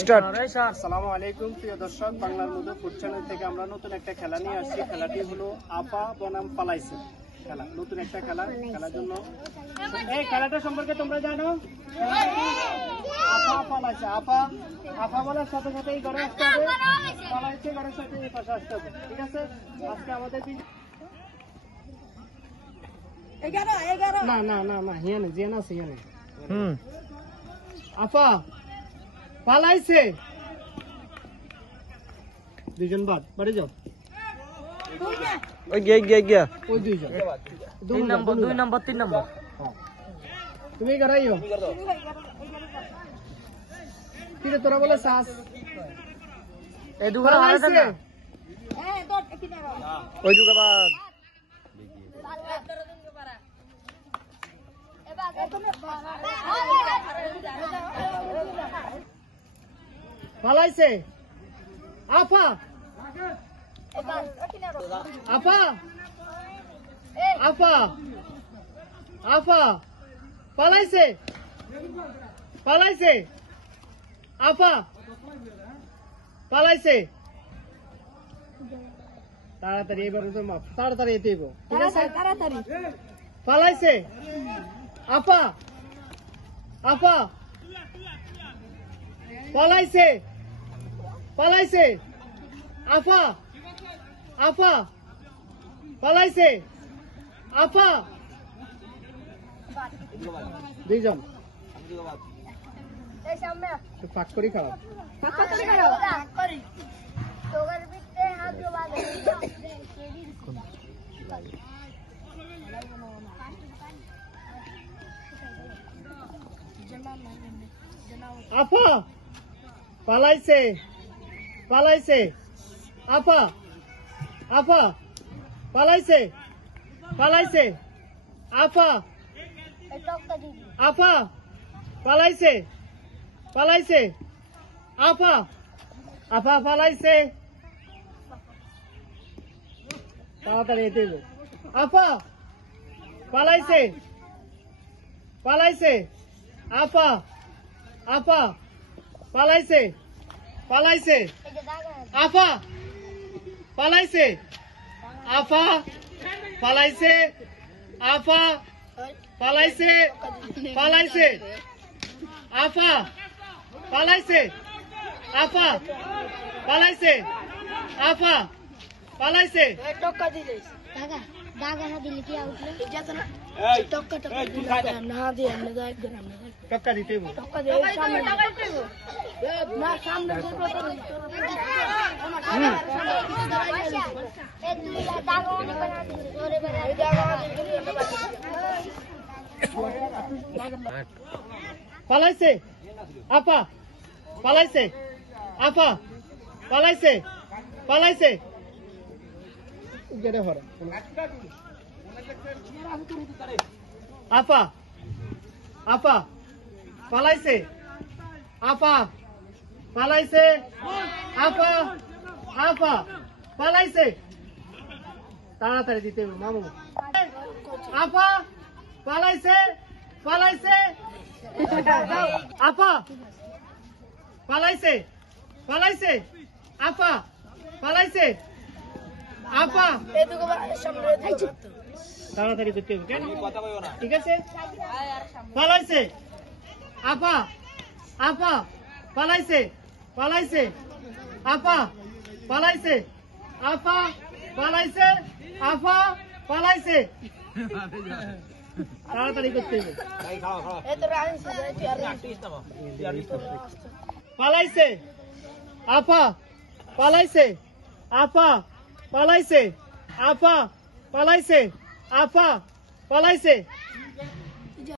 Start. আসসালামু আলাইকুম প্রিয় দর্শক, বাংলার মধ্যে ফুড চ্যানেল থেকে আমরা নতুন একটা খেলা নিয়ে আসছি। খেলাটি হলো আপা বনাম পালাইছে খেলা। নতুন একটা খেলা, খেলার জন্য এই খেলাটা সম্পর্কে তোমরা জানো? আপা পালাইছে, আপা আপা বলার সাথে সাথে এই ঘরে আসতে হবে, পালাইছে ঘরের সাথে এই পাশে আসতে হবে। ঠিক আছে? আজকে আমাদের না না না না হিয়া নেই, জিয়ান আছে, হিয়া নেই। আপা পালাইছে, দুইজন বাদ, বাড়ি যাও। ওই গিয়া ওই দুইজন, দুই নম্বর 3 নম্বর। তুমি গড়াইও কি রে, তোরা বলে শ্বাস এই দুগা হারাছে না, ওই দুগা বাদ। পালাইছে আপা, আপা আপা আপা পালাইছে, পালাইছে আপা, পালাইছে। তাড়াতাড়ি এবার তাড়াতাড়ি এতে ঠিক আছে? তাড়াতাড়ি পালাইছে আপা, আপা পালাইছে, পালাইছে আপা, আপা পালাইছে আপা। দুইজন ফাঁক করি খাওয়া, আপা পালাইছে, পালাইছে আপা, আপা পালাইছে, পালাইছে আপা, আপা পালাইছে, পালাইছে আপা, আপা পালাইছে। তাড়াতাড়ি এতে আপা পালাইছে, পালাইছে আপা, আপা পালাইছে, পালাইছে আপা, পালাইছে আপা, পালাইছে আপা, পালাইছে, পালাইছে আপা, পালাইছে আপা, পালাইছে আপা, পালাইছে। টক্কা দিলে দাগা দাগা না দিলে কি আউটলে যেত না, টক্কা টক্কা না দিয়ে আমরা যাই গ্রাম না, টক্কা দিতে টক্কা দিয়ে সামনে না, সামনে ছোট তো এ তুই দাগা অনেক বানা দিছিস, ওরে বানা দাগা পালাইছে আপা, পালাইছে আপা, পালাইছে, পালাইছে আপা, আপা পালাইছে, আপা পালাইছে, আপা, আপা পালাইছে। তাড়াতাড়ি দিতে হবে মামু। আপা পালাইছে, পালাইছে আপা, পালাইছে, পালাইছে আপা, পালাইছে আপা। তাড়াতাড়ি করতে হবে, কেন? ঠিক আছে, পালাইছে আপা, আপা পালাইছে, পালাইছে আপা, পালাইছে আপা, পালাইছে আপা, পালাইছে। তাড়াতাড়ি করতে হবে, পালাইছে আপা, পালাইছে আপা, পালাইছে আপা, পালাইছে আপা, পালাইছে